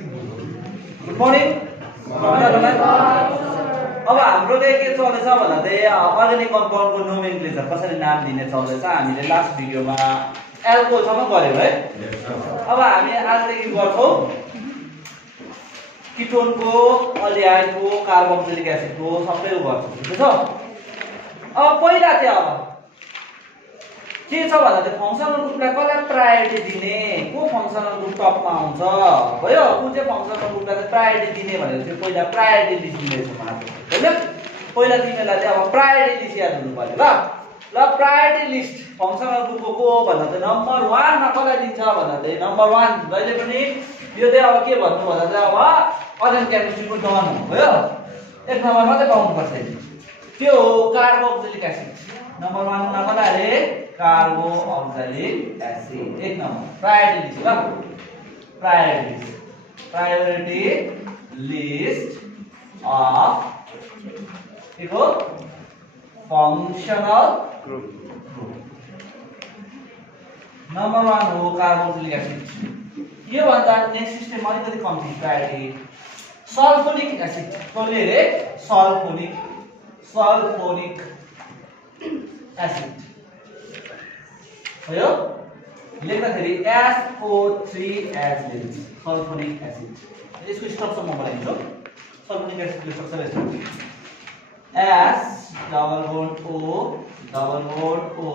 Good morning अब हाम्रो चाहिँ के चल्दैछ भन्दा चाहिँ अर्गानिक कम्पाउन्डको नोमेनक्लेचर कसरी नाम दिने चल्दैछ। हामीले लास्ट भिडियोमा एल्कोहलसम्म गर्यौँ है। अब हामी आजदेखि गर्छौँ किटोनको, अल्डिहाइडको, कार्बोक्सिलिक एसिडको सबै गर्छौँ। ठिक छ। अब पहिला चाहिँ अब के छ भन्दा चाहिँ फङ्सनल ग्रुपलाई कसलाई प्रायोरिटी दिने, को फङ्सनल ग्रुप टपमा आउँछ भयो, को चाहिँ फङ्सनल ग्रुपलाई चाहिँ प्रायोरिटी दिने भनेर चाहिँ पहिला प्रायोरिटी लिस्ट दिँदैछ उहाँको हैन। पहिला तिमीलाई चाहिँ अब प्रायोरिटी लिस्ट याद हुनु पर्यो ल। प्रायोरिटी लिस्ट फङ्सनल ग्रुपको को भन्दा चाहिँ नम्बर 1 मा कसलाई दिन्छ भन्दा चाहिँ नम्बर 1 जहिले पनि यो चाहिँ अब के भन्नु भन्दा चाहिँ अब अर्गानिक केमिस्ट्रीको डन हो भयो। एक नम्बर मात्रै पाउनु पर्छ त्यो हो कार्बोक्सिलिक एसिड। नम्बर 1 मा कसलाई अरे कार्बोक्सिलिक एसिड एक नम्बर प्रायोरिटी लिस्ट ल। प्रायोरिटी लिस्ट अफ के हो फंक्शनल ग्रुप। नंबर 1 हो कार्बोक्सिलिक एसिड। यो भन्दा नेक्स्ट सिस्टम अलिकति कम्ती प्रायोरिटी सल्फोनिक एसिड। कसले रे सल्फोनिक एसिड भयो। लेख्दाखेरि SO3H लेख्छ सल्फोनिक एसिड। यसको स्ट्रक्चर म बनाइदिन्छु। सल्फोनिक एसिडको स्ट्रक्चर यस्तो S double bond O double bond O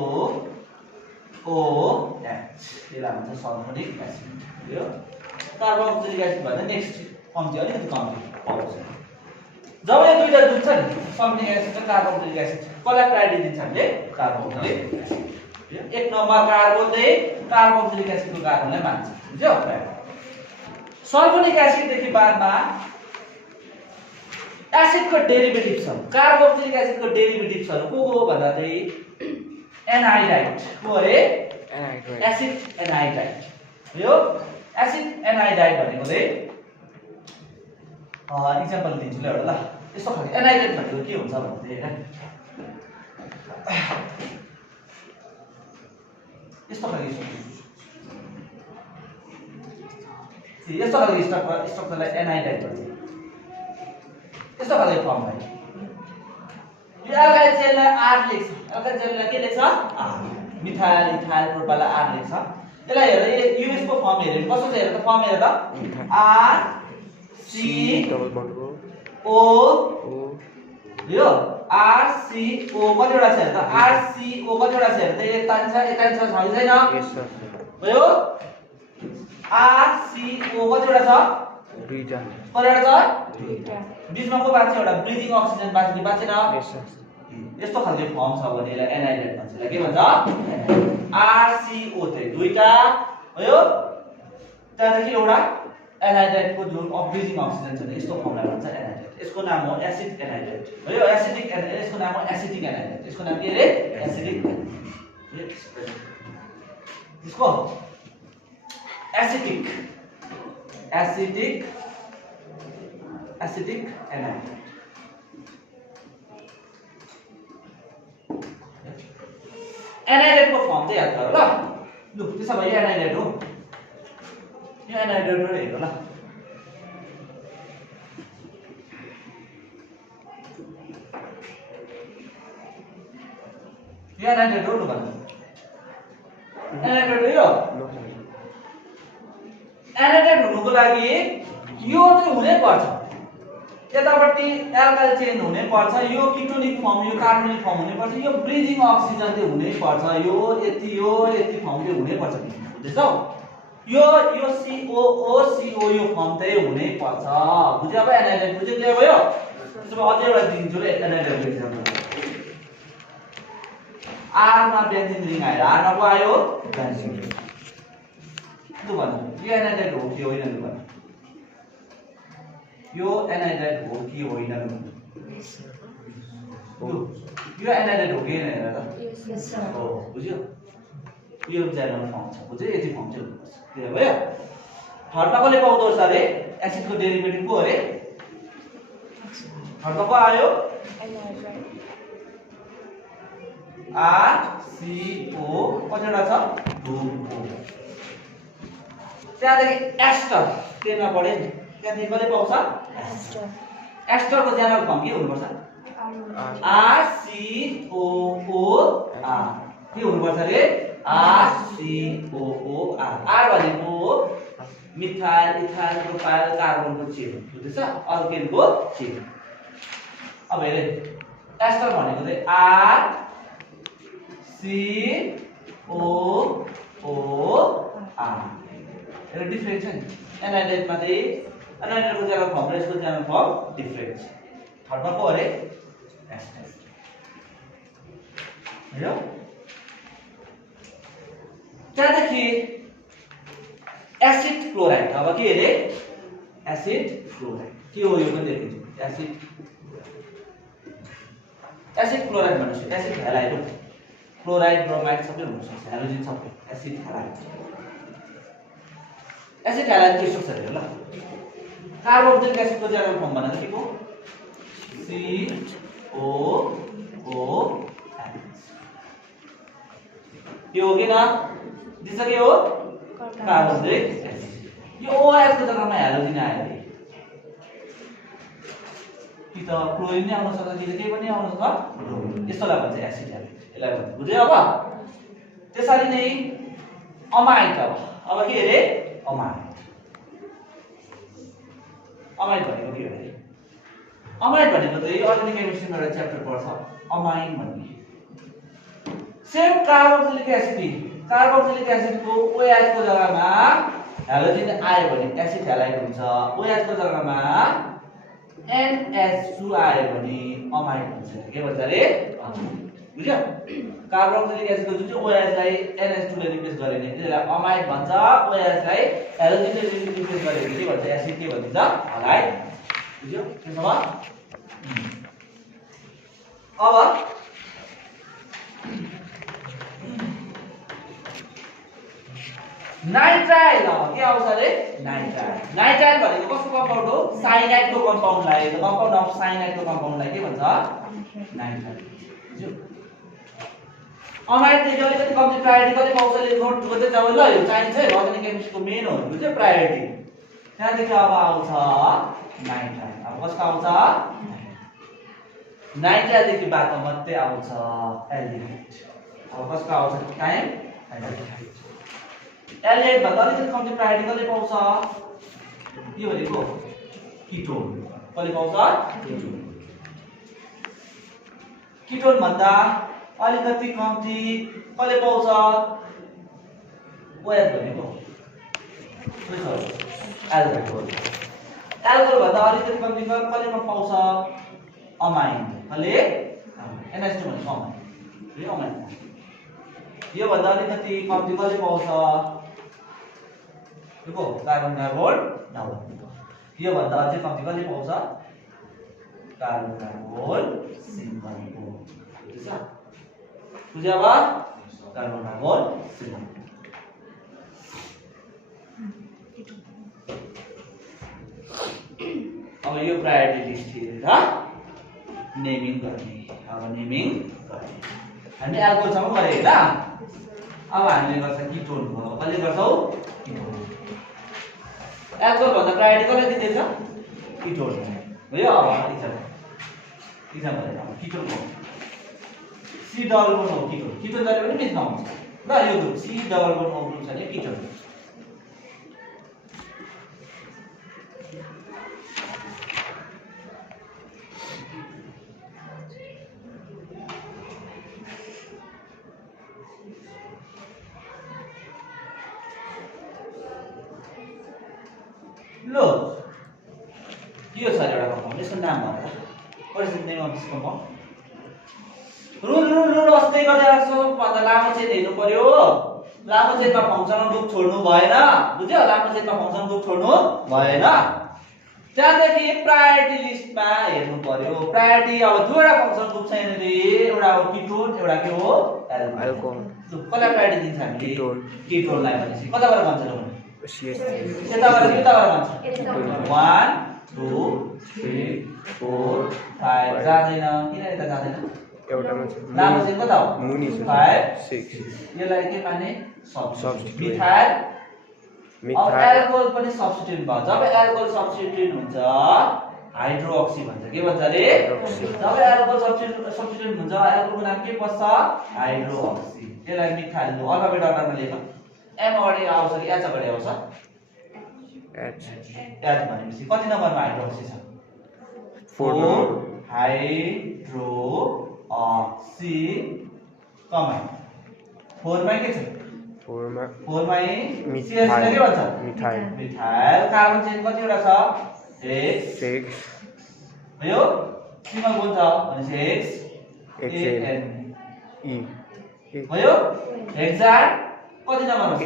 OH यसलाई भन्छ सल्फोनिक एसिड यो। कार्बोक्सिलिक एसिड भन्दा नेक्स्ट कम्ती अलिकति कम्ती पाउँछ। जब यो दुईटा जुट्छ नि सल्फोनिक एसिड र कार्बोक्सिलिक एसिड कसलाई प्रायोरिटी दिन्छ हामीले कार्बोक्सिलिक एसिड। एक नम्बर कार्बो चाहिँ कार्बोक्सिलिक एसिडको कार्बनलाई मान्छ बुझ्यो। सल्फोनिक एसिड देखि बादमा एसिडको डेरिभेटिभ्स छन्। कार्बोक्सिलिक एसिडको डेरिभेटिभ्सहरु को हो भन्दा चाहिँ एनाइडाइड को अरे एसिड एनाइडाइड यो। एसिड एनाइडाइड भनेको चाहिँ इक्जाम्पल दिन्छु ल एउटा ल। यस्तो खाले एनाइडाइड भनेको के हुन्छ भन्दा चाहिँ यस्तो खाले स्ट्रक्चरलाई एनाइडाइड भन्छ। यस्तो खाले फर्मलाई यो अल्काइल चेनलाई R लेख्छ। अल्काइल चेनलाई के लेख्छ R। मिथाइल इथाइल प्रोपाइललाई R लेख्छ। यसलाई हेर यो यसको फर्म हेर्नु कस्तो छ हेर त। फर्म हेर त RCO यो RCO कतिवटा छ हेर त। RCO कतिवटा छ हेर त। एक तान छ छैन भयो। RCO कतिवटा छ दुईटा। कतिवटा छ दुईटा। बीचमा को बाँच्छ एउटा ब्रिजिङ अक्सिजन बाँच्छ कि बाँचेन। यस्तो खालको फर्म छ भने यसलाई एनाइडाइड भन्छ। यसलाई के भन्छ RCO चाहिँ दुईटा भयो। त्यहाँदेखि एउटा एनाइडाइडको जुन ब्रिजिङ अक्सिजन छ यस्तो फर्मलाई भन्छ एनाइडाइड। यसको नाम हो एसिड एनाइडाइड भयो। एसिडिक यसको नाम हो एसिटिक एनाइडाइड। यसको नाम के रे एसिडिक इसको एसिटिक एनाइडाइड। एनाइडाइडको फर्म चाहिँ याद गर ल। लु त्यसो भए यो एनाइडाइड हो। यो एनाइडाइड हेर ल। यो एनाइडाइड हो लु भन्नु। एनाइडाइड हो यो। एनाइडाइड हुनुको लागि यो चाहिँ हुनै पर्छ। यतापट्टि एल्काइल चेन हुनै पर्छ। यो किटोनिक फर्म यो कार्बोनिक फर्म हुनै पर्छ। यो ब्रिजिङ अक्सिजन चाहिँ हुनै पर्छ। यो यति फर्म चाहिँ हुनै पर्छ बुझ्छौ। यो COO यो फर्म चाहिँ हुनै पर्छ बुझ्यो। अब एनाइडाइड बुझ्यो क्लियर भयो। त्यसो भए अझै एउटा दिन्छु ल एनाइडाइडको इक्जाम्पल। R मा बेन्जिन रिङ आयो। R मा को आयो बेन्जिन रिङ। लु भन्नु यो एनाइडाइड हो कि होइन लु भन्नु। यो एनाइडाइड हो कि होइन लु। यो एनाइडाइड हो कि होइन हेर त। हो बुझ्यो। यो जेनरल फर्म छ बुझ्यो। यति फर्म चाहिँ हुनुपर्छ क्लियर भयो। थर्डमा कसले पाउँदो रहेछ अरे एसिडको डेरिभेटिभ को अरे थर्डमा को आयो RCO कतिवटा छ 2O। त्यहाँदेखि एस्टर 10 मा पढे नि त्यहाँदेखि कति पाउँछ एस्टरको जेनरल फर्म के हुनुपर्छ R C O O R के हुनुपर्छ रे R C O O R R भनेको मिथाइल इथाइल प्रोपाइल कार्बनको चेन बुझ्दैछ अल्केनको चेन अब हेरे एस्टर भनेको चाहिँ R C O O R यो डिफरेन्ट छ नि एनाइड्रेट मा चाहिँ एनाइड्रेटको जेनरल फर्म र यसको जेनरल फर्म डिफरेन्ट छ थर्डमा को अरे एस्टर हेलो त्यहाँदेखि एसिड क्लोराइड अब के अरे एसिड क्लोराइड के हो यो पनि देखिन्छ एसिड क्लोराइड भनेपछि एसिड हेलाइड हो क्लोराइड ब्रोमाइड सबै हुन सक्छ हेलोजिन सबै एसिड हेलाइड के स्ट्रक्चर हेर ल कार्बोक्सिलिक एसिडको जेनरल फर्म भनेको के हो COOH यो हो कि न दिस के हो कार्बोक्सिलिक एसिड यो OH को जग्गामा हेलोजिन आयो कि त क्लोरिन नै आउन सक्छ कि के पनि आउन सक्छ यस्तोलाई भन्छ एसिड हेलाइड यसलाई भन्छ बुझ्यो अब त्यसरी नै अमाइड अब के रे अमाइड भनेको के हो रे अमाइड भनेको चाहिँ अर्गानिक केमिस्ट्रीमा एउटा च्याप्टर पर्छ अमाइन भन्ने सेम कार्बोक्सिलिक एसिडको OH को जग्गामा हेलोजिन आयो भने एसिड हेलाइड हुन्छ OH को जग्गामा NH2 आयो भने अमाइड हुन्छ के भन्छ रे बुझ्यो कार्बोक्सिलिक एसिडको जुन चाहिँ OH लाई NH2 ले रिप्लेस गरे भने त्यसलाई अमाइड भन्छ OH लाई हेलोजिन ले रिप्लेस गरे भने के भन्छ एसिड के भन्छ हलाइड बुझ्यो त्यसो भए अब नाइट्राइल के आउँछ रे नाइट्राइल भनेको कस्तो कम्पाउन्ड हो साइनाइडको कम्पाउन्डलाई द कम्पाउन्ड अफ साइनाइडको कम्पाउन्डलाई के भन्छ नाइट्राइल बुझ्यो अमाइड चाहिँ अलिकति कम्ती प्रायोरिटी कति पाउँछ ले नोट गर्दै जाऊ ल यो चाहिन्छ है अर्गानिक केमिस्ट्रीको मेन हो बुझ्यो प्रायोरिटी त्यहाँदेखि अब आउँछ नाइट्राइल अब कस्तो आउँछ नाइट्राइल देखि बाद मात्रै आउँछ एल्डिहाइड अब कस्तो आउँछ टाइम एल्डिहाइड भन्दा अलिकति कम्ती प्रायोरिटी कति पाउँछ यो भनेको किटोन कति पाउँछ किटोन भन्दा अलिकति कम्ती कति पाउँछ OH भनेको एल्कोहल भन्दा अलिकति कम्ती कतिमा पाउँछ अमाइन कले NH2 भनेको अमाइन यो अमाइन यो भन्दा अलिकति कम्ती कति पाउँछ यो कार्बन डबल यो भन्दा अझै कम्ती कति पाउँछ कार्बन डबल सिंगल बुझ्छ बुझ्यो अब कार्बन डबल सिंगल अब यो प्रायोरिटी लिस्ट हेरेर नेमिङ गर्ने अब नेमिङ गर्ने हामी एल्कोहलसम्म गरे हैन अब हामीले गर्छ किटोन भयो कहिले गर्छौ किटोन एल्कोहल भन्दा प्रायोरिटी कसलाई दिँदैछ किटोन भयो अब इक्जाम गरेर अब किटोन हो C डबल बोन्ड हो किटोन जहिले पनि मिल्न आउँछ ल यो group C double bond O group छ नि किटोन लो यो छ एउटा कम्पाउन्ड यसको नाम भन त what is the name of this compound rule अस्ति गर्दै आछौ भन्दा लामो चेन हेर्नु पर्यो लामो चेनमा फंक्सनल ग्रुप छोड्नु भएन बुझ्यो लामो चेनमा फंक्सनल ग्रुप छोड्नु भएन त्यहाँदेखि प्रायोरिटी लिस्टमा हेर्नु पर्यो प्रायोरिटी अब दुईवटा फंक्सनल ग्रुप छ यहाँनिर एउटा हो किटोन एउटा के हो एल्कोहल कसलाई प्रायोरिटी दिन्छ हामीले किटोनलाई भनेपछि कताबाट भन्छ र भने यताबाट भन्छ 1 2 3 4 5 जादैन किन यता जादैन एउटामा छ लामो चेन कता हो मुनि छ 5 6 यसलाई के माने सब्स्टिट्युट मिथाइल अब एल्कोहल पनि सब्स्टिट्युट भयो। जब एल्कोहल सब्स्टिट्युट हुन्छ हाइड्रोक्सी भन्छ। के भन्छ रे? जब एल्कोहल सब्स्टिट्युट हुन्छ एल्कोहलको नाम के बस्छ? हाइड्रोक्सी। त्यसलाई मिथाइल लो अल्फाबेट अर्डरमा लेख। एम अगाडि आउँछ कि एच अगाडि आउँछ? एच भनेपछि कति नम्बरमा हाइड्रोक्सी छ? 4 हाइड्रोक्सी कमा 4 मा के छ? 4 मा मिथाइल के भन्छ? मिथाइल। कार्बन चेन कतिवटा छ? 6 भयो। सिंगल बोन्ड छ भनेपछि हेक्स भयो। हेक्सान कति नम्बरमा छ?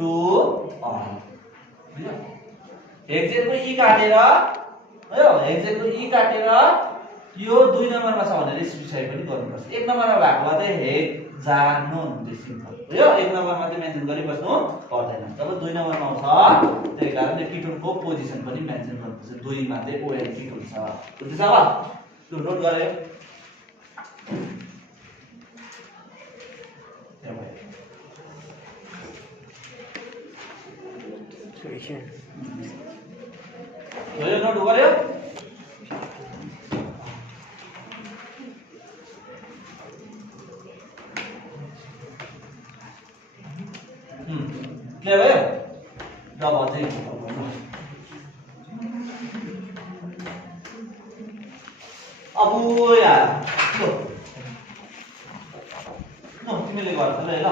2 बुझ्यो? हेक्सेनको ई काटेर भयो। हेक्सेनको ई काटेर यो 2 नम्बरमा छ भनेर स्पेसिफाई पनि गर्नुपर्छ। 1 नम्बरमा भएको भए चाहिँ हेक्सानो हुन्छ सिम्पल भयो। 1 नम्बरमा चाहिँ मेन्सन गरिबस्नु पर्दैन। जब 2 नम्बरमा आउँछ त्यही कारणले किटोनको पोजिसन पनि मेन्सन गर्नुपर्छ। 2 मा चाहिँ ओएन किटोन छ। बुझ्दैछ अब? त्यो नोट गरे। यो नोट गर्यो? क्लियर भयो? अब अझै अब यार नो तिमीले गर्छ ल ल।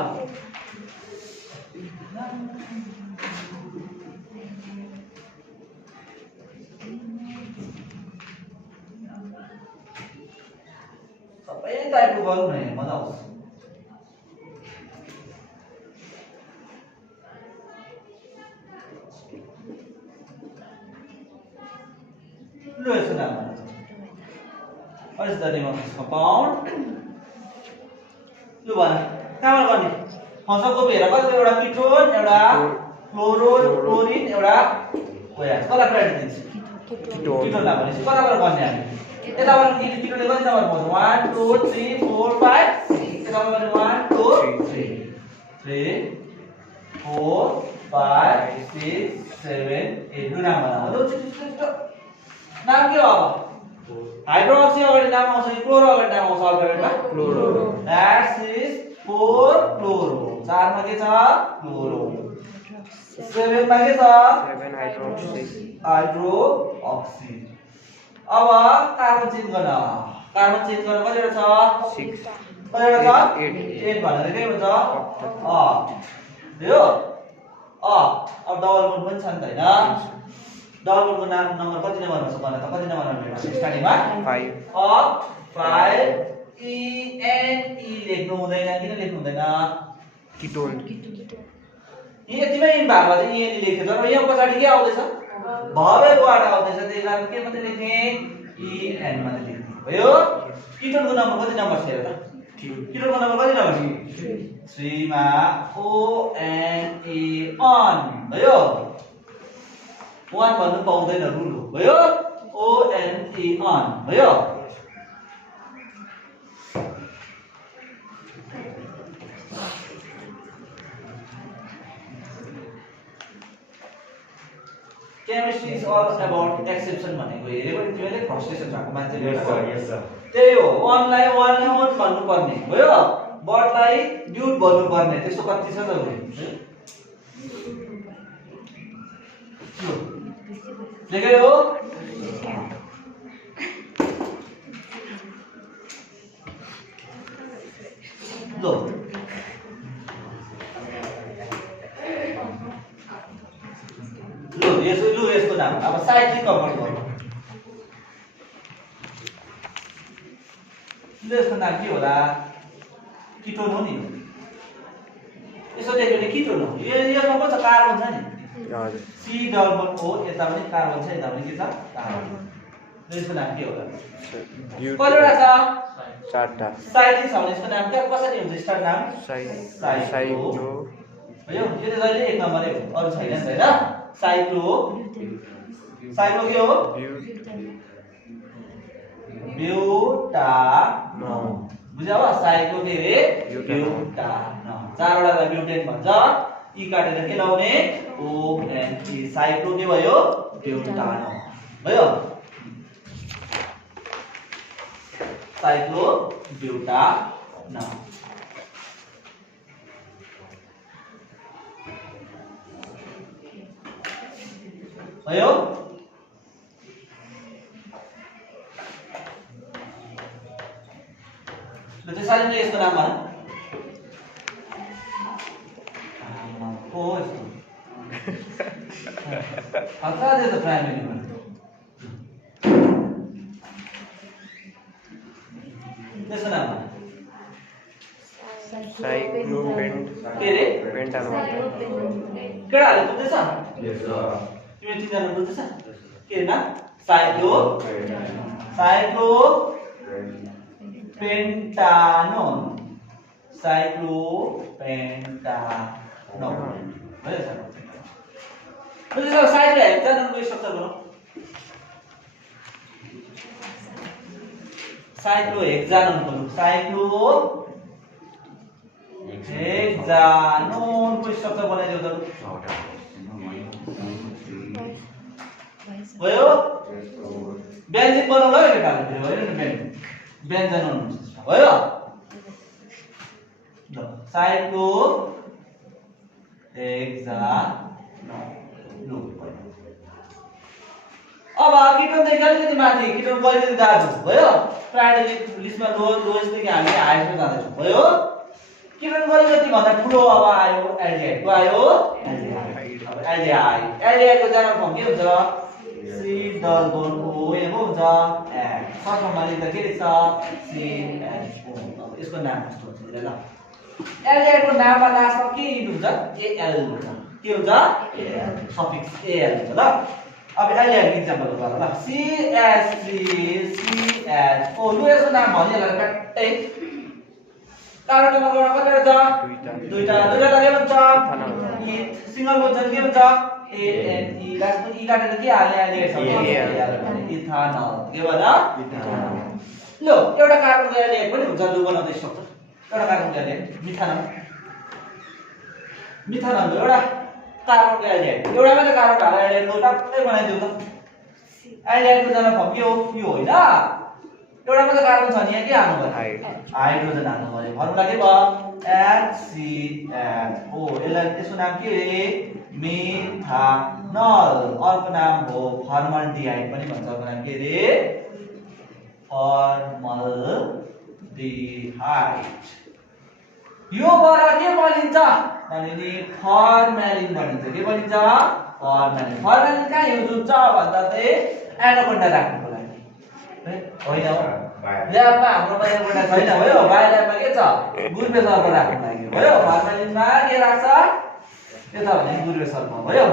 सबै टाइपको गरौँ न मजा आउँछ। What is the name of this compound? लु भन कहाँबाट गर्ने? फंक्सनको हेर कतिवटा किटोन, एउटा क्लोरोन, क्लोरिन, एउटा ओया कता प्रायोरिटी दिन्छ? किटोनलाई भनेपछि कताबाट गर्ने हामी? यताबाट किटोनले कति नम्बर पाउँछ? 1 2 3 4 5 6। यताबाट गर्ने 1 2 3 3 4 5 6 7 8 लु नाम भन। लु छिटो नाम के हो अब? हाइड्रोक्सी अगाडि नाम आउँछ कि क्लोरो अगाडि नाम आउँछ? अल्फाबेटमा क्लोरो। That is 4 chloro. 4 मा के छ? क्लोरो। 7 मा के छ? 7 हाइड्रोक्सी। अब कार्बन चेन्ज गर्न। कार्बन चेन्ज गर्न कतिवटा छ? 6 कतिवटा छ? 8 भनेर के भन्छ? यो अब डबल बोन्ड पनि छ नि त हैन? डबल बोन्डको नाम नम्बर कति नम्बरमा छ भन त? कति नम्बरमा भेट्छ? स्टार्टिङमा 5 अब 5 ई एन ई लेख्नु हुँदैन। किन लेख्नु हुँदैन? किटोन यी यतिमै इन भएको चाहिँ ई एन ई लेख्छ। तर यहाँ पछाडी के आउँदैछ? भवेल वर्ड आउँदैछ। त्यही कारण के मात्रै लेख्ने? ई एन मात्रै लेख्ने भयो। किटोनको नम्बर कति नम्बर छ हेर त? किटोनको नम्बर कति नम्बर छ? 3 मा ओ एन ए अन भयो। 1 भन्नु पाउँदैन रुल हो भयो। ओ एन ए अन भयो। Chemistry is all about exception भनेको हेरे पनि तिमीले फ्रस्ट्रेसन भएको मान्छेले यस सर त्यही हो। 1 लाई 1 भन्नु पर्ने भयो। बटलाई ड्युट भन्नु पर्ने। त्यस्तो कति छ त उले? लेख्यो हो? लो यसको नाम अब साइक्लिक कम्पाउन्ड गर्नु। यसको नाम के होला? किटोन हो नि। यसो देख्यो भने किटोन हो। यसमा को छ? कार्बन छ नि। सी डबल ओ यता पनि कार्बन छ यता पनि के छ? कार्बन। यसको नाम के होला? कतिवटा छ? 4टा। साइक्लिक छ भने यसको नाम के कसरी हुन्छ? स्टार्ट नाम साइक्लो भयो। यो त जहिले 1 नम्बरै हो। अरु छैन नि हैन? साइक्लो साइक्लो के हो? ब्युटानो बुझ्यौ? साइक्लो के रे? ब्युटानो। 4 वटालाई ब्युटेन भन्छ। ई काटेर के लाउने ONE साइक्लो के भयो ब्युटानो भयो साइक्लो ब्युटानो भयो ल त्यसैले यसको नाम भन ओ हता दे त प्राइमेरी मा त्यसको नाम भन साइक्लोपेन्टानोन के रे केडाले बुझ्दैछ Yes, sir. तिमी तिनजना बुझ्दैछ के रे नाम साइक्लो पेन्टानोन भयो सर बुझ्दैछ साइक्लो हेक्सानोनको स्ट्रक्चर गरौँ साइक्लो हेक्सानोनको स्ट्रक्चर बनाइदेऊ त भयो व्यञ्जन बनाउला है केटाले फेरि होइन नि व्यञ्जन बनाउनु भयो ल साइक्लो हेक्सानोन अब किटोन देखि अलिकति माथि किटोन अलिकति दाजु भयो प्रायोरिटी लिस्टमा लोएस्ट देखि हामी हाइएस्टमा जाँदैछौँ भयो किटोन अलिकति भन्दा ठुलो अब आयो एल्डिहाइड को आयो एल्डिहाइड को जनरल फर्म के हुन्छ C डबल बोन्ड O यहाँ को हुन्छ H सर्ट फर्ममा लेख्दा के लेख्छ CHO अब यसको नाम कस्तो हुन्छ ल एल्डिहाइड को नाममा लास्टमा के हुन्छ AL हुन्छ के हुन्छ सफिक्स AL हुन्छ ल अब एल्डिहाइड इक्जाम्पल गरौँ ल CH3CHO लु यसको नाम भनिहाल्नु कट्टै कार्बन नम्बर कतिवटा छ दुईटा के भन्छ इथ सिंगल बोन्ड के भन्छ ANE लास्टमा ई काटेर के हाल्ने एल्डिहाइड इथानल के भन्छ इथानल ल एउटा कार्बनको एल्डिहाइड पनि हुन्छ लु बनाउँदै स्ट्रक्चर एउटा कार्बनको एल्डिहाइड मिथानल एउटा कार्बनको एल्डिहाइड एउटा मात्र कार्बन हालेर एल्डिहाइड लो टक्कै बनाइदिउ त एल्डिहाइडको जनरल फर्म के हो यो होइन एउटा मात्र कार्बन छ नि यहाँ के हाल्नु पर्यो हाइड्रोजन हाल्नु पर्यो फर्मुला के भयो HCHO यसलाई यसको नाम के रे मिथानल अर्को नाम हो फर्मल्डिहाइड पनि भन्छ अर्को नाम के रे फर्मल्डिहाइड यो बाट के बनिन्छ भने नि फर्मालिन बनिन्छ के बनिन्छ फर्मालिन कहाँ युज हुन्छ भन्दा चाहिँ एनाकोन्डा राख्नुको लागि होइन हो ल्याबमा हाम्रोमा एनाकोन्डा छैन भयो बायो ल्याबमा के छ गुर्बे सर्प राख्नु लागि भयो फर्मालिनमा के राख्छ के छ भने गुर्बे सर्प भयो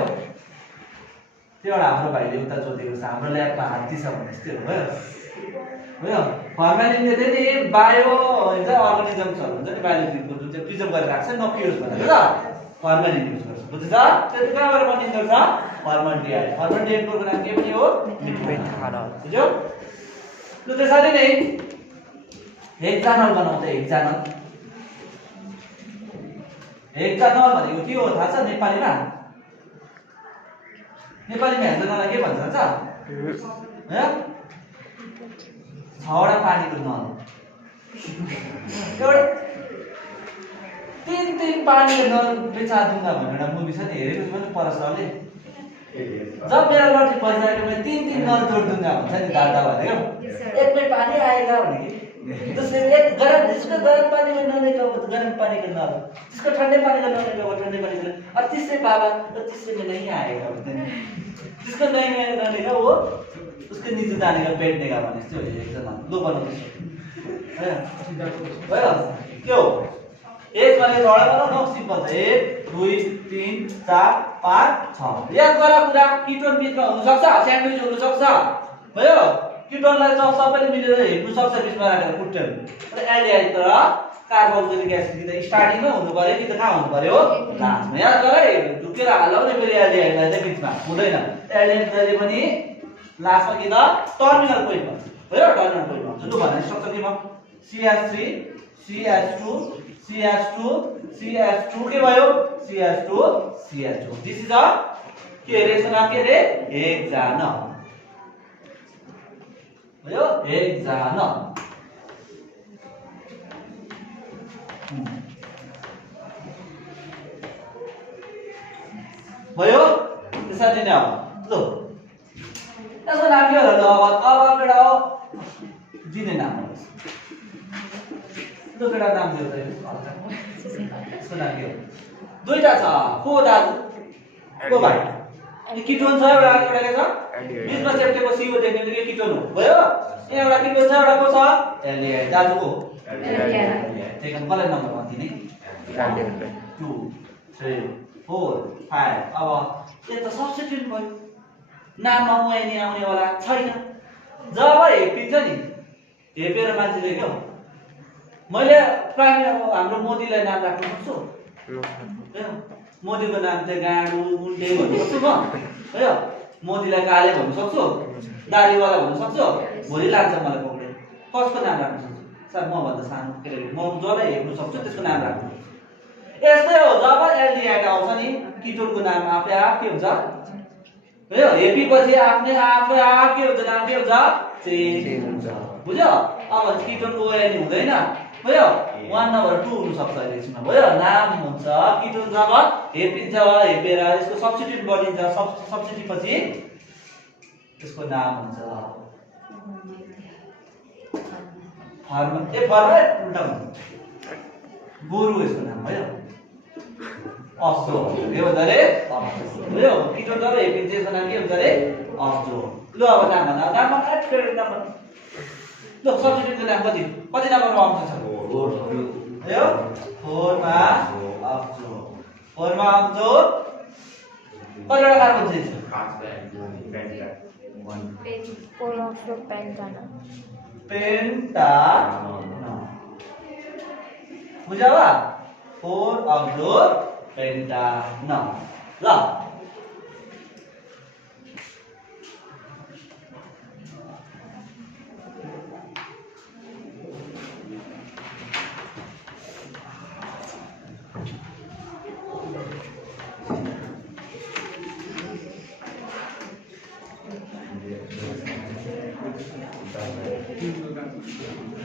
त्यो एउटा हाम्रो भाइले उता जोडेको छ हाम्रो ल्याबमा हात्ती छ भने त्यस्तो भयो फर्मालिनले चाहिँ नि बायो हुन्छ अर्गानिजम्सहरु हुन्छ नि बायोलोजीको जुन चाहिँ प्रिजर्भ गरेर राख्छ नपियोस् भनेर ल फर्मालिन युज गर्छ बुझ्छ त्यो कहाँबाट बनिन्छ त फर्माल्डिहाइडको नाम के पनि हो मिथानल बुझ्यो ल त्यसरी नै हेक्सानल बनाउँछ हेक्सानल भनेको के हो थाहा छ नेपालीमा हेक्सानललाई के भन्छ थाहा छ छवटा पानीको नल एउटा तीन पानीको नल बेचा दूंगा भनेर एउटा मुभी छ नि हेरेको छु पनि परसले जब मेरा लट्ठी बजाएको मैं तीन नल जोड़ दूंगा भन्छ नि दादा भनेको एक में पानी आएगा भने दूसरे में एक जिसको गर्म पानी में नहाने का वो गर्म पानी का नल जिसको ठंडे पानी का नहाने का वो ठंडे पानी का और तीसरे बाबा तो तीसरे में नहीं आएगा जिसको नहीं नहाने का वो उसके नीचे जाने का बैठने का भने त्यो एकजना लो बनाउँछ भयो के हो एक वाले थोड़ा बनाओ न सिंपल छ 1 2 3 4 5 6 याद गर कुरा किटोन बीचमा हुन सक्छ स्यान्डविच हुन सक्छ भयो किटोनलाई सबैले मिलेर हेर्नु सक्छ बीचमा राखेर कुट्टेर तर एल्डिहाइड तर कार्बोक्सिलिक एसिड कि त स्टार्टिङमा हुनु पर्यो कि त कहाँ हुनु पर्यो लास्टमा याद गर है झुकेर हाल्लाउने फेरि एल्डिहाइडलाई चाहिँ बीचमा हुँदैन एल्डिहाइड जहिले पनि लास्टमा कि त टर्मिनल पोइन्टमा भयो टर्मिनल पोइन्टमा हुन्छ लु भने स्ट्रक्चर के भयो CH3 CH2 CH2 के भयो CH2 दिस इज अ के रे यसको नाम के रे हेक्सान भयो हेक्सान भयो त्यसरी नै अब ल यसको नाम के होला अब केटा हो दिने नाम हो ल केटा नाम दियो त यसको नाम के हो दुईटा छ को दाजु को भाइ यो किटोन छ एउटा के छ बीचमा चेप्टेको CO देख्ने बित्तिकै किटोन हो भयो यहाँ एउटा किटोन छ एउटा को छ एल्डिहाइड दाजुको एल्डिहाइड त्यही कारण कसलाई नम्बर भन्दिने 2 3 4 5 अब यो त सब्स्टिट्युट भयो नाममा उनी आउने वाला छैन जब हेपिन्छ नि हेपेर मान्छेले के हो मैले प्राइम हाम्रो मोदीलाई नाम राख्न सक्छु मोदीको नाम चाहिँ गाडु गुन्डे भन्नु सक्छु म है मोदीलाई काले भन्नु सक्छु दाढीवाला भन्नु सक्छु भोलि लाग्छ मलाई पक्रेर कसको नाम राख्न सक्छु सर म भन्दा सानो केटाकेटी म जसलाई हेर्नु सक्छु त्यसको नाम राख्नु यस्तै हो जब एल्डिहाइड आउँछ नि किटोनको नाम आफै आफ के हुन्छ है हेपी पछि आफ्नै आफै आफ के हुन्छ नाम के हुन्छ चेन्ज हुन्छ बुझ्यो अब किटोनको ओएन हुँदैन भयो 1 नम्बर 2 हुन सक्छ यसमा भयो नाम हुन्छ किटोन जब हेपिन्छ हेपेर यसको सब्स्टिट्युट बनिन्छ सब्स्टिट्युट पछि यसको नाम हुन्छ फर्म उल्टा हुन्छ गोरु यसको नाम भयो अक्सो के भन्छ रे भयो किटोन जब हेपिन्छ यसको नाम के हुन्छ रे अक्सो ल अब नाम भन नाम भन नाम भन ल सब्स्टिट्युटको नाम कति नम्बरमा आउँछ छ 4 यो 4 मा अक्सो 4 मा अक्सो कतिवटा कार्बन चाहिँ छ 4 पेन्टा बुझ्यो बा 4 अक्सो पेन्टा ल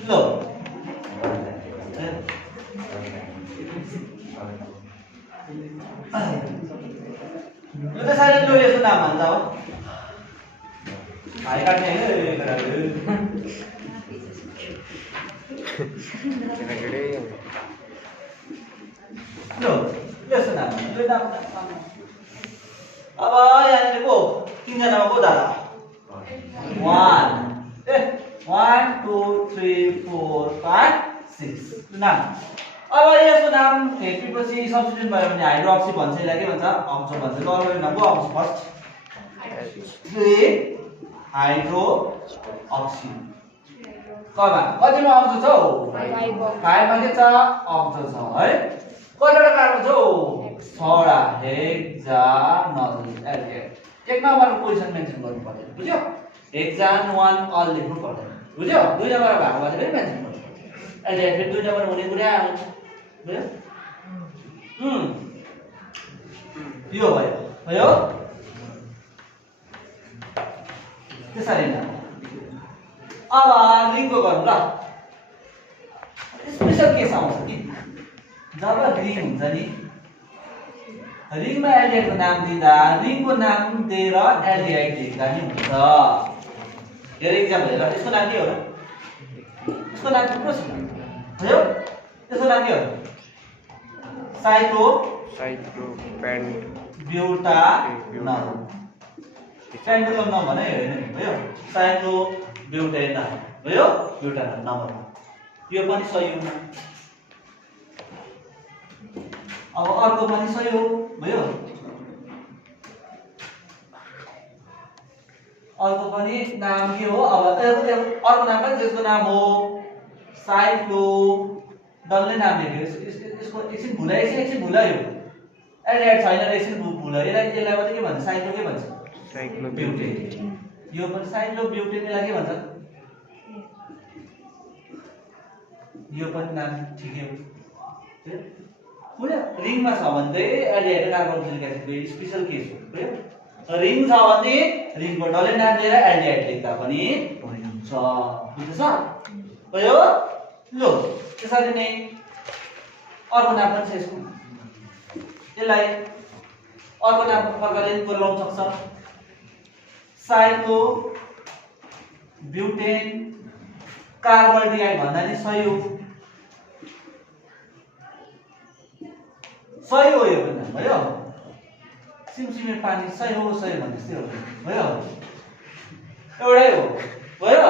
लो यो त साइलेन्ट लो यसको नाम भन्छ हो भाइ काट्ने हैन लो यसको नाम यो नाम अब यहाँनिर को तीनजनामा को दादा 1 2 3 4 5 6 नाम अब यसको नाम हेपेपछि सब्स्टिट्युट भयो भने हाइड्रोक्सी भन्छ यसलाई के भन्छ अक्सो भन्छ ल अरु नाम को अक्सो फर्स्ट 3 हाइड्रो अक्सी कमा कतिमा अक्सो छ 5 मा के छ अक्सो छ है कतिवटा कार्बन छ 6 वटा हेक्सानल एल्डिहाइड एक नम्बरको पोजिसन मेन्सन गर्नु पर्दैन बुझ्यो हेक्सान 1 अल लेख्नु पर्दैन बुझ्यो 2 नम्बर भएको भए फेरि मेन्सन गर्नु एल्डिहाइड फेरि 2 नम्बर हुने कुरा आउँछ बुझ्यो यो भयो त्यसरी नै अब रिङको गर्नु ल स्पेशल केस आउँछ कि जब रिङ हुन्छ नि रिङमा एल्डिहाइडको नाम दिँदा रिङको नाम दिएर एल्डिहाइड लेख्दा नि हुन्छ हेर एक्जाम्पल हेर यसको नाम के हो र यसको नाम थुप्रो छ भयो यसको नाम के हो साइक्लोपेन्ट ब्युटानल पेन्डुलम नाम भने हैन नि भयो साइक्लोब्युटेनल भयो ब्युटानल नम्बर यो पनि सही हो अब अर्को पनि सही हो भयो अर्को पनि नाम के हो अब अर्को नाम पनि जसको नाम हो साइक्लो डल्लै नाम लेख्यो यसको एकछिन भुलायो एल्डिहाइड छैन र एकछिन भुलायो यसलाई मात्रै के भन्छ साइक्लो के भन्छ साइक्लोब्युटेन यो पनि साइक्लोब्युटेन यसलाई के भन्छ यो पनि नाम ठिकै हो बुझ्यो रिङमा छ भने चाहिँ एल्डिहाइड कार्बोक्सिलिक एसिडको स्पेशल केस हो बुझ्यो रिङ छ भने रिङको डबल नाम लिएर एल्डिहाइड लेख्दा पनि हुन्छ बुझ्छ भयो लो त्यसरी नै अर्को नाम पनि छ यसको यसलाई अर्को नाम प्रकारले बोलाउन सक्छ साइक्लो ब्युटेन कार्बोल्डिहाइड भन्दा नि सही हो सही हो यो पनि भयो सिमसिमे पानी सही हो भने जस्तै हो भयो एउटै हो भयो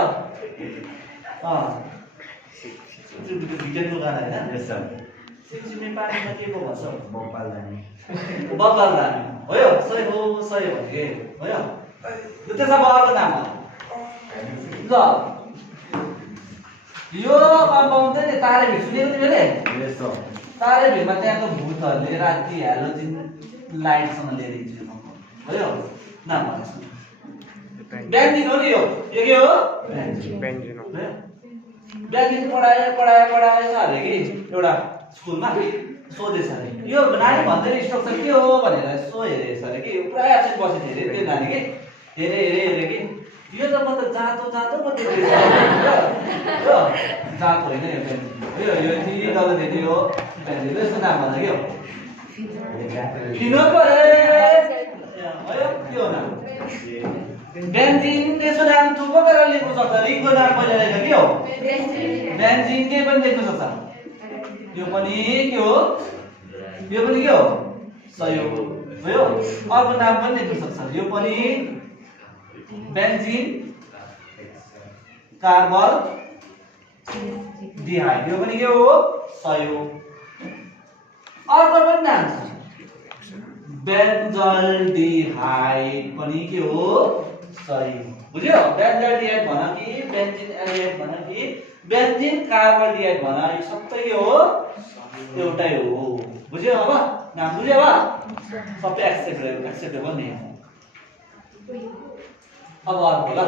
भिडियोको गाना हैन सिमसिमे पानीमा के को भन्छ बब्बाल रानी भयो सही हो भने भयो त्यसो भए अर्को नाम ल यो कम्पाउन्ड चाहिँ नि तारे भिड सुनेको तिमीले तारे भिडमा त्यहाँको भूतहरूले राति हेलोजिन लाइटसँग लिएर हिँड्छ भयो नाम भन्नुहोस् बेन्जिन हो नि यो के हो बेन्जिन हो बेन्जिन पढाए छ अरे कि एउटा स्कुलमा सोधेछ अरे यो नानी भन्दै स्ट्रक्चर के हो भनेर सोधेछ अरे कि पुरा एब्सेन्ट बसेछ अरे त्यो नानी कि हेरे कि यो त म त जातो पो देख्दैछ हो जातो होइन यो बेन्जिन यो थिरी डल धेरै हो बेन्जिन यसको नाम भन्दा के हो किन भयो के हो नाम बेन्जिन यसको नाम थुप्रो गरेर लेख्नु सक्छ रिङको नाम पहिला लेख्दा के हो बेन्जिन के पनि लेख्नु सक्छ यो पनि के हो सही हो भयो अर्को नाम पनि लेख्न सक्छ यो पनि बेन्जिन कार्बोल्डिहाइड यो पनि के हो सही हो अर्को पनि नाम छ बेन्जल्डिहाइड पनि के हो सही हो बुझ्यो बेन्जल्डिहाइड भन कि बेन्जिन एल्डिहाइड भन कि बेन्जिन कार्बोल्डिहाइड भन यो सबै के हो एउटै हो बुझ्यो अब नाम बुझ्यो अब सबै एक्सेप्टेबल नै हो अब अर्को ल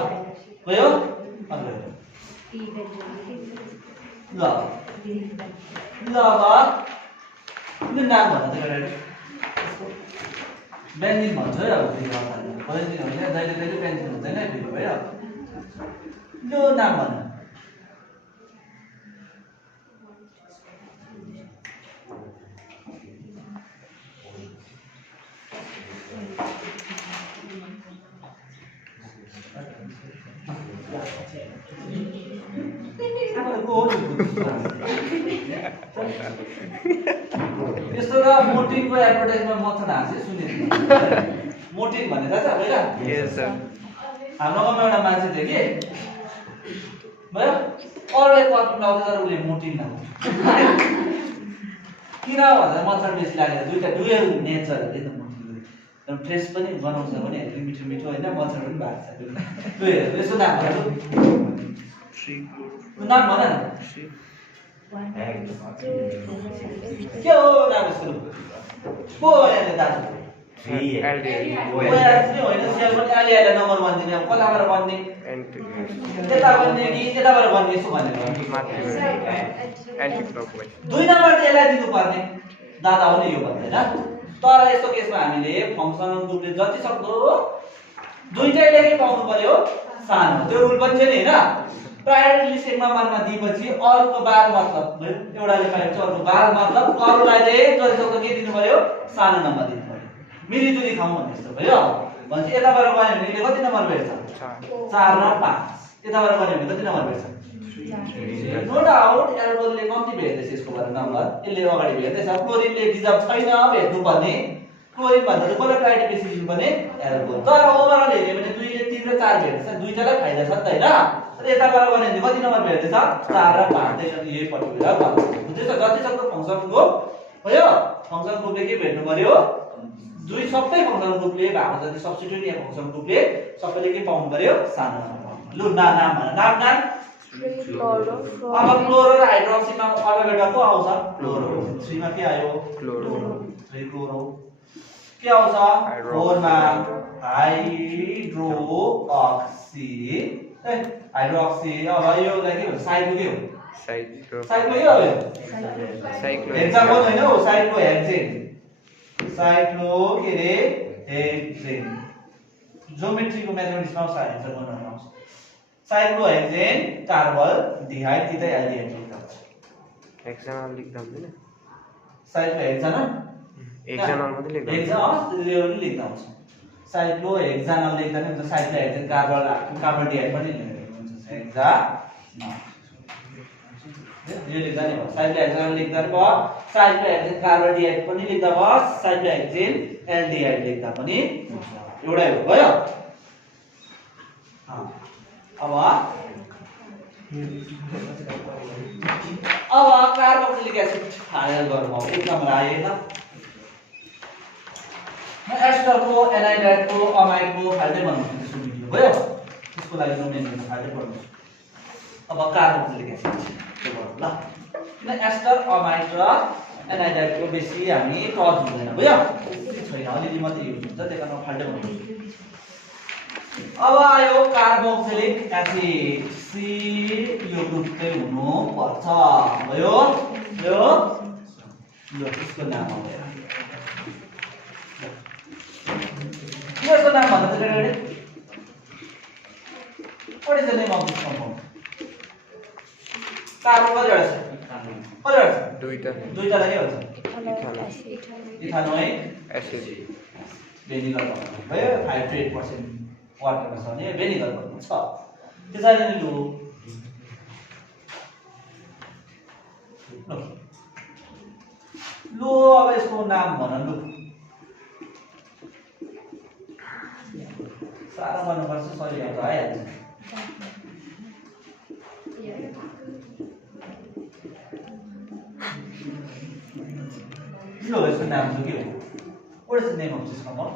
भयो ल अब नाम भन्न त बेन्जिन भन्छ है अब बेन्जिन होइन जहिले बेन्जिन हुँदैन फेरि भयो यो नाम भन्न यस्तो र मोर्टिनको एडभर्टाइजमेन्ट मथन हाँसे सुनेको मोर्टिन भन्ने थाहा छ पहिला हाम्रो गाउँमा एउटा मान्छे थियो कि भयो अरूले पर्फिम लाउँदै तर उसले मोर्टिन लाउँछ किन भन्दा मच्छर बेसी लागेर दुईटा डुएल नेचर अरे त मोर्टिन फ्रेस पनि बनाउँछ भने मिठो मिठो होइन मच्छर पनि भाग्छ यसो नाम भन्नु नाम भन न के हो नाम यसको को यहाँ दाजु होइन सेल पनि एल्डिहाइड नम्बर 1 दिने कताबाट बन्ने यता बन्ने कि यताबाट बन्ने यसो भनेर 2 नम्बर चाहिँ यसलाई दिनुपर्ने दादा हो नि यो भन्दैन तर यस्तो केसमा हामीले फङ्सनल ग्रुपले जति सक्दो दुईटैले के पाउनु पर्यो सानो त्यो रुल पनि छ नि हैन प्रायोरिटी लिस्ट एक नम्बरमा दिएपछि अरुको बाद मतलब एउटाले पाएपछि अरुको बाद मतलब अरुलाई चाहिँ जति सक्दो के दिनु पर्यो सानो नम्बर दिनु पर्यो मिलिजुली खाऊ भन्ने जस्तो भयो भन्छ यताबाट गयो भने यसले कति नम्बर भेट्छ 4 र 5 यताबाट गयो भने कति नम्बर भेट्छ नो डाउट एल्कोहलले कम्ति भेट्दैछ यसको बारे नम्बर यसले अगाडि भेट्दैछ क्लोरिनले रिजर्भ छैन भेट्नु पर्ने क्लोरिन भन्दा चाहिँ कसले प्रायोरिटी बेसी दिनु पर्ने एल्कोहल तर ओभरअल हेर्यो भने 2 ले 3 र 4 भेट्दैछ दुईटालाई फाइदा छ त हैन यताबाट गयो भने कति नम्बर भेट्दैछ 4 र 5 त्यसैले यही पर्टिकुलर भन्नु बुझ्दैछ जति सक्दो फंक्सन ग्रुप भयो फंक्सन ग्रुपले के भेट्नु पर्यो दुई सबै फंक्सन ग्रुपले भएको जति सब्स्टिट्युट या फंक्सन ग्रुपले सबैले के पाउनु पर्यो सानो नम्बर लु नाम अब क्लोरो र हाइड्रोक्सीमा अल्फाबेटमा को आउँछ क्लोरो 3 मा के आयो क्लोरो 3 क्लोरो के आउँछ 4 मा हाइड्रोक्सी हाइड्रोक्सी अब यो के भन्छ साइड के हो साइक्लो साइक्लो के हो यो साइक्लो एक्जाम्पल हैन हो साइक्लो हेक्सेन के रे हेक्सेन ज्योमेट्रीको म्याथमेटिक्समा आउँछ आन्सर बनाउन आउँछ साइक्लो हेक्सेन कार्बन डिहाइड कि त एल्डिहाइड लेख्दा हुन्छ एक्जानल लेख्दा हुँदैन साइक्लो हेक्सानल एक्जानल मात्रै लेख्दा हुन्छ त्यसले पनि लेख्दा हुन्छ साइक्लो हेक्सानल लेख्दा नि हुन्छ साइक्लो हेक्सेन कार्बन डिहाइड पनि हुन्छ हेक्सानल यो लेख्दा नि भयो साइक्लो हेक्सानल लेख्दा नि भयो साइक्लो हेक्सेन कार्बन डिहाइड पनि लेख्दा भयो साइक्लो हेक्सेन एल्डिहाइड लेख्दा पनि हुन्छ एउटै हो भयो अब कार्बोक्सिलिक एसिड फाइनल गरौँ अब एक नम्बर आयो त म एस्टरको एनाइडाइडको अमाइडको फाल्टै बनाउँछु त्यसको भिडियो भयो त्यसको लागि नोमेनक्लेचर फाल्टै पढ्नु अब कार्बोक्सिलिक एसिड के गरौँ ल किन एस्टर अमाइड र एनाइडाइडको बेसी हामी टच हुँदैन भयो छैन अलिअलि मात्रै युज हुन्छ त्यही कारण फाल्टै बनाउँछु अब आयो कार्बोक्सिलिक एसिड सी यो ग्रुपकै हुनु पर्छ भयो यो यसको नाम हो यसको नाम भन्दा चाहिँ ready What is the name of this compound? Carbon कतिवटा छ कतिवटा छ दुईटा के भन्छ इथानोइक एसिड भेनिगर भयो 5 to 8% वाटरमा छ भने भेनिगर भन्नु छ त्यसैले नि लु अब यसको नाम भन लु साह्रो गर्नुपर्छ सजिलो त आइहाल्छ लो यसको नाम चाहिँ के हो What is the name of this compound?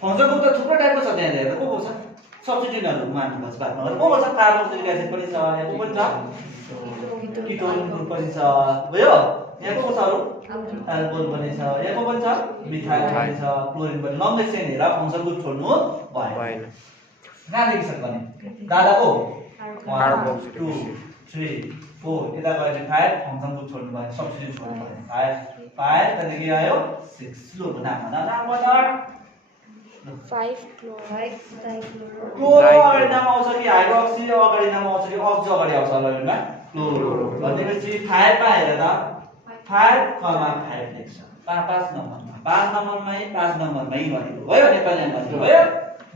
फंक्सनको त थुप्रो टाइपको छ त्यहाँ हेर्दा को छ सब्स्टिट्युटहरु मान्नुपर्छ बादमा को छ कार्बोक्सिलिक एसिड पनि छ यहाँ को पनि छ कीटोन ग्रुप पनि छ भयो यहाँ को छ अरु एल्कोहल पनि छ यहाँ को पनि छ मिथाइल पनि छ क्लोरिन पनि लङ लिस्ट चाहिँ हेर फंक्सन ग्रुप छोड्नु भएन कहाँ देखिसक्छ भने दादाको 1 2 3 4 यता गएर 5 फंक्सन ग्रुप छोड्नु भएन सब्स्टिट्युट छोड्नु भएन 5 त्यहाँदेखि आयो 6 लो नाम बना 5 क्लोराइड क्लोरो अगाडि नाम आउँछ कि हाइड्रोक्सी अगाडि नाम आउँछ कि अक्सो अगाडि आउँछ लैनमा क्लोरो भनेपछि 5 मा हेर त 5,5 लेख्छ 5 नम्बरमै 5 नम्बरमै भनेको भयो नेपालीमा भनेको भयो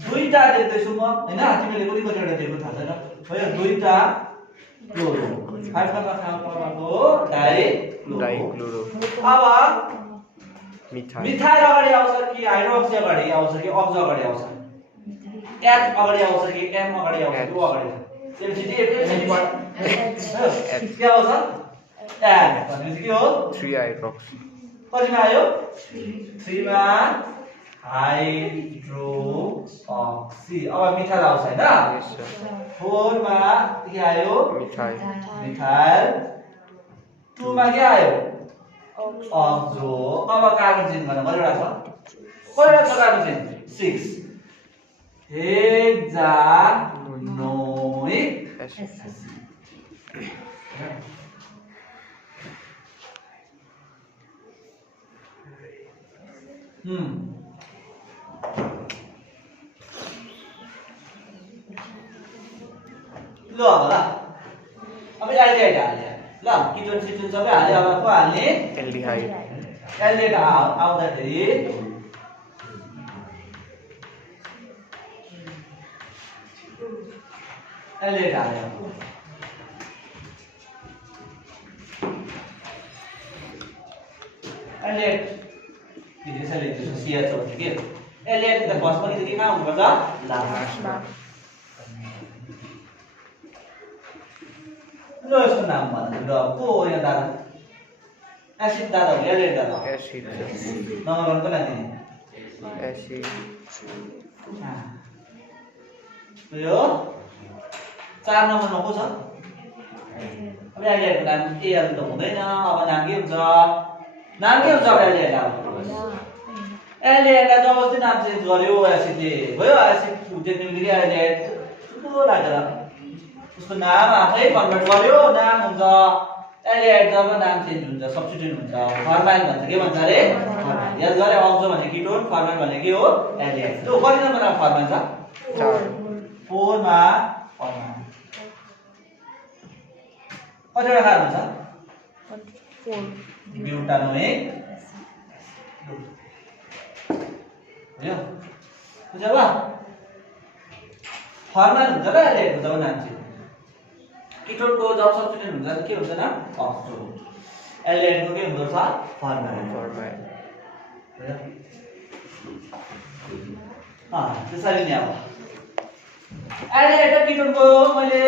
दुईटा देख्दैछु म हैन तिमीले कुनै कतिवटा देख्नु थाहा छैन भयो दुईटा क्लोरो 5 नम्बरको डाइक्लोरो अब मिथाइल अगाडि आउँछ कि हाइड्रोक्सी अगाडि आउँछ कि अक्सो अगाडि आउँछ एच अगाडि आउँछ कि एम अगाडि आउँछ कि ओ अगाडि एमसिटी के आउँछ एच भनेपछि के हो 3 हाइड्रोक्सी कतिमा आयो 3 मा हाइड्रोक्सी अब मिथाइल आउँछ हैन 4 मा के आयो मिथाइल 2 मा के आयो अक्सो अब कार्बन चेन गर्न कतिवटा छ कार्बन चेन 6 हेक्सानोइक एसिड ल अब एल्डिहाइड हाल्ने ल किटोन सिटोन सबै हाले अब को हाल्ने एल्डिहाइड आउँदाखेरि एल्डिहाइड हाल्यो एल्डिहाइड त्यसैले त्यसको CH हो के एल्डिहाइड त फर्स्ट पनि के कहाँ हुनुपर्छ लास्टमा ल यसको नाम भन्नु ल को हो यहाँ दादा एसिड दादा हो एल्डिहाइड दादा एसिड नम्बर 1 को लागि एसिड यो 4 नम्बरमा को छ अब एल्डिहाइडको नाम एल त हुँदैन अब नाम के हुन्छ एल्डिहाइडलाई जबरजस्ती नाम चेन्ज गर्यो एसिडले भयो एसिड देख्ने बित्तिकै एल्डिहाइड ठुलो लागेर उसको नाम आफै कन्भर्ट गर्यो नाम हुन्छ एल्डिहाइड जब नाम चेन्ज हुन्छ सब्स्टिट्युट हुन्छ फर्माइल भन्छ के भन्छ रे फर्माइल याद गरे अक्सो भने किटोन फर्माइल भने के हो एल्डिहाइड त्यो कति नम्बरमा फर्माइल छ 4 मा फर्माइल कतिवटा कार्बन छ 4 ब्युटानोइक यो बुझ्यो बा फर्माइल हुन्छ र एल्डिहाइड जब नाम चेन्ज किटोनको जब सब्स्टिट्युट हुन्छ के हुन्छ नाम अक्सो एल्डिहाइडको के हुन्छ फर्माइल त्यसरी नै अब एल्डिहाइड र किटोनको मैले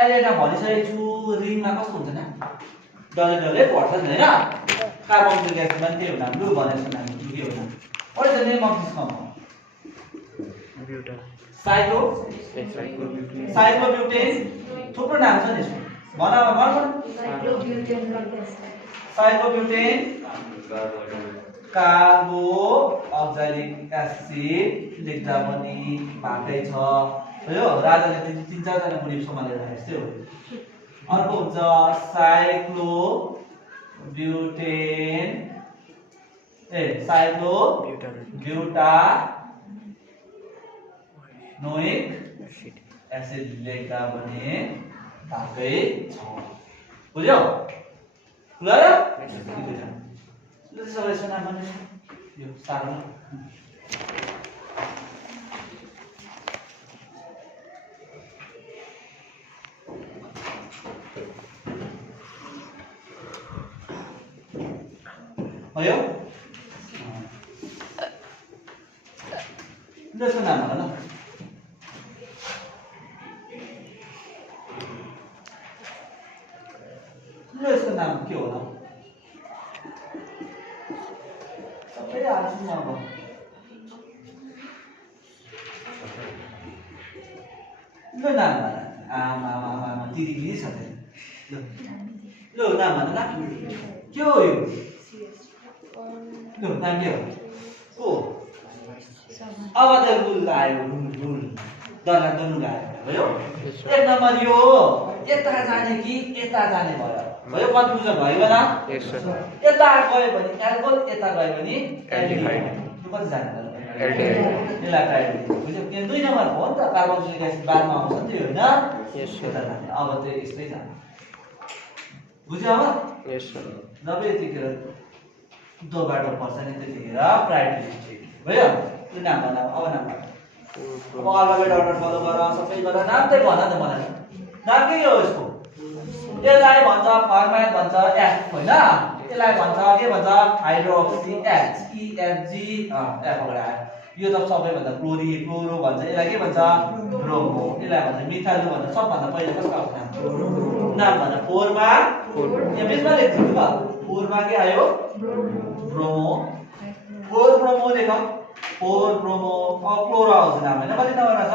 एल्डिहाइडमा भनिसकेको छु रिङमा कस्तो हुन्छ ना डल्लै डल्लै पर्छ नि हैन कार्बोक्सिलिक एसिडमा के हुन्छ ब्लु भनेको छ हामी के हुन्छ what is the name of this compound ब्युटान साइक्लोब्युटेन थुप्रो नाम छ नि यसको भन साइक्लोब्युटेन कार्बोक्सिलिक एसिड लेख्दा पनि भएकै छ हो राजाले तीन चार जना बुढी सम्हालेर राखेको थियो अर्को हुन्छ साइक्लोब्युटेन ब्युटानोइक एसिड लेख्दा पनि भएकै छ बुझ्यौ ल सबै सुना मन यो सानो भयो त्यसको नाम होला न यसको नाम के होला सबै आछु म अब ल नाम भन आमा दिदी दिदी छ ल नाम भन न के हो यो ल नाम के हो अब त रुल आयो रुल डरलाग्दो रुल आयो भयो एक नम्बर यो यता जाने कि यता जाने भयो कन्फ्युजन भयो होला यता गयो भने एल्कोहल यता गयो भने एल्डिहाइड कति जाने एल्डिहाइड बुझ्यो किन 2 नम्बर हो नि त कार्बोक्सिलिक एसिड बादमा आउँछ नि त्यो हैन यता जाने अब त यस्तै जाने बुझ्यो अब जब यतिखेर दो बाटो पर्छ नि त्यतिखेर प्रायोरिटी भयो नाम भन अब नाम भन अब अल्फाबेट अर्डर फलो गर सबै गर नाम चाहिँ भन त मलाई नाम के हो यसको यसलाई भन्छ फर्माइल भन्छ एफ हैन यसलाई भन्छ के भन्छ hydroxy H E F G F अगाडि आयो यो त सबैभन्दा क्लोरो भन्छ यसलाई के भन्छ ब्रोमो यसलाई भन्छ मिथाइल भन्छ सबभन्दा पहिला कसको आउँछ नाम भन 4 मा यहाँ बिचमा लेख्दिनु भयो 4 मा के आयो ब्रोमो 4 ब्रोमो लेख 4 ब्रोमो क्लोरो आउँछ नाम हैन कति नम्बरमा छ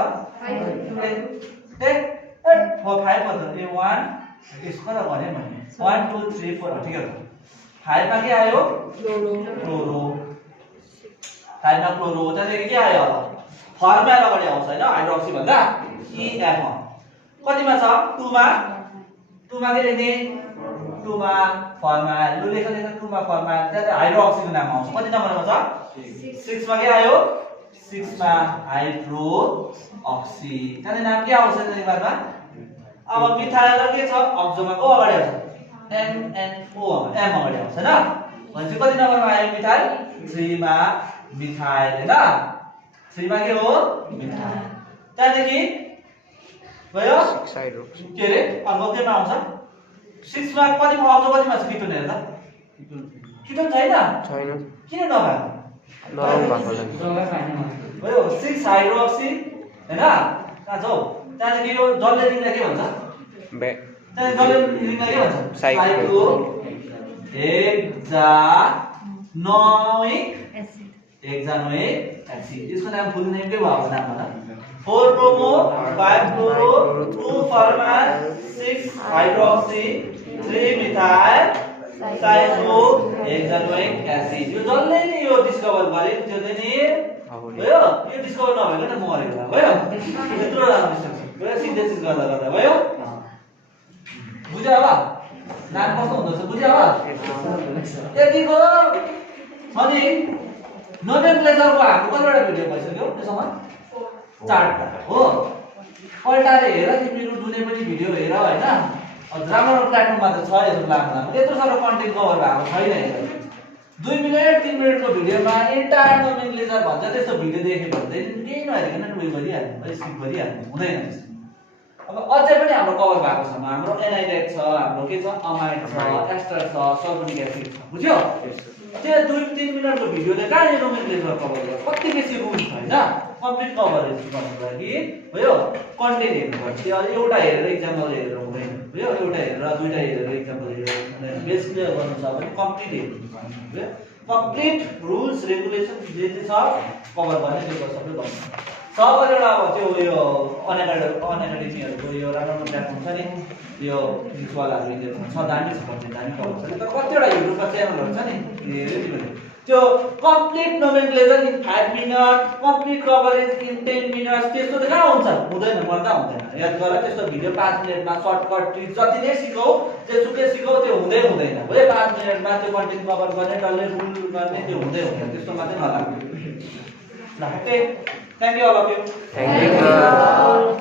5 5 भन्दा ए 1 यसको कता भने 1 2 3 4 ठिक हो 5 मा के आयो क्लोरो 5 मा क्लोरो त्यहाँदेखि के आयो अब फर्माइल अगाडि आउँछ हैन हाइड्रोक्सी भन्दा EF कतिमा छ 2 मा के लेख्ने 2 मा फर्माइल लु लेख 2 मा फर्माइल त्यहाँ हाइड्रोक्सीको नाम आउँछ कति नम्बरमा छ 6 मा के आयो 6 मा हाइड्रोक्सी त्यहाँ नाम के आउँछ नेपालमा अब मिथाइल के छ अक्सोमा को अगाडि आउँछ MNO M अगाडि आउँछ हैन भनेपछि कति नम्बरमा आयो मिथाइल 3 मा मिथाइल हैन 3 मा के हो मिथाइल त्यहाँदेखि भयो 6 हाइड्रोक्सी के रे अर्को केमा आउँछ 6 मा कतिमा आउँछ कतिमा छ किटोन हेर त किटोन छैन किन नभएको नरम भएको भयो 6 हाइड्रोक्सी हैन कहाँ छ त्यहाँदेखि यो डल्ले रिङलाई के भन्छ त्यहाँ डल्ले रिङलाई के भन्छ साइक्लो हेक्सानोइक एसिड यसको नाम फुल नेम के भयो नाम भन 4 bromo 5 chloro 2 formyl 6 hydroxy 3 methyl cyclo hexanoic acid यो डल्लै नै यो डिस्कभर गरे त्यो चाहिँ नि भयो यो डिस्कभर नभएको त मरेको भयो त्यत्रो राम्रो सिन्थेसिस गर्दा गर्दा भयो बुझ्यो अब नाम कस्तो हुँदो रहेछ बुझ्यो अब यतिको अनि नोमेनक्लेचरको हाम्रो कतिवटा भिडियो भइसक्यो त्यसमा 4टा हो पल्टाएर हेर तिमीहरू जुनै पनि भिडियो हेर हैन राम्रो प्लेटफर्ममा त छ यस्तो लाग्ला यत्रो सारो कन्टेन्ट कभर भएको छैन हेर 2 मिनेट 3 मिनेटको भिडियोमा एन्टायर नोमेनक्लेचर भन्छ त्यस्तो भिडियो देख्यो भने केही नहेरिकन उयो गरिहाल्नु स्किप गरिहाल्नु हुँदैन त्यस्तो अब अझै पनि हाम्रो कभर भएको छ हाम्रो एनाइडेट छ हाम्रो के छ अमाइड छ एस्टर छ सल्फोनिक एसिड छ बुझ्यो त्यो 2-3 मिनेटको भिडियोले कहाँ नोमेनक्लेचर कभर गर्छ कति बेसी रुल छ हैन कम्प्लिट कभरेज गर्नको लागि भयो कन्टेन्ट हेर्नुपर्छ त्यो एउटा हेरेर एक्जाम्पल हेरेर हुँदैन भयो एउटा हेरेर दुईटा हेरेर एक्जाम्पल हेरेर हुँदैन बेस क्लियर गर्नु छ भने कम्प्लिट हेर्नुपर्छ भयो कम्प्लिट रुल्स रेगुलेसन जे जे छ कभर गर्ने त्यो सबै गर्नु सबैजना अब त्यो यो अनएकाडेमीहरुको यो राम्रो प्लेटफर्म छ नि यो इन्सवालाहरु इन्डियामा छ दामी छ कन्टेन्ट दामी कभर छ तर कतिवटा युट्युबमा च्यानलहरु छ नि हेर्यो तिमीले त्यो complete nomenclature in 5 minute complete coverage in 10 minutes त्यस्तो त कहाँ हुन्छ हुँदैन मर्दा हुँदैन याद गर त्यस्तो भिडियो 5 मिनेटमा सर्टकट ट्रिक जति नै सिकौ त्यसुकै सिकौ त्यो हुँदै हुँदैन हो 5 मिनेटमा त्यो कन्टेन्ट कभर गर्ने डल्लै रुल गर्ने त्यो हुँदै हुँदैन त्यस्तो मात्रै नलाग्नु ल okay thank you all of you Thank you.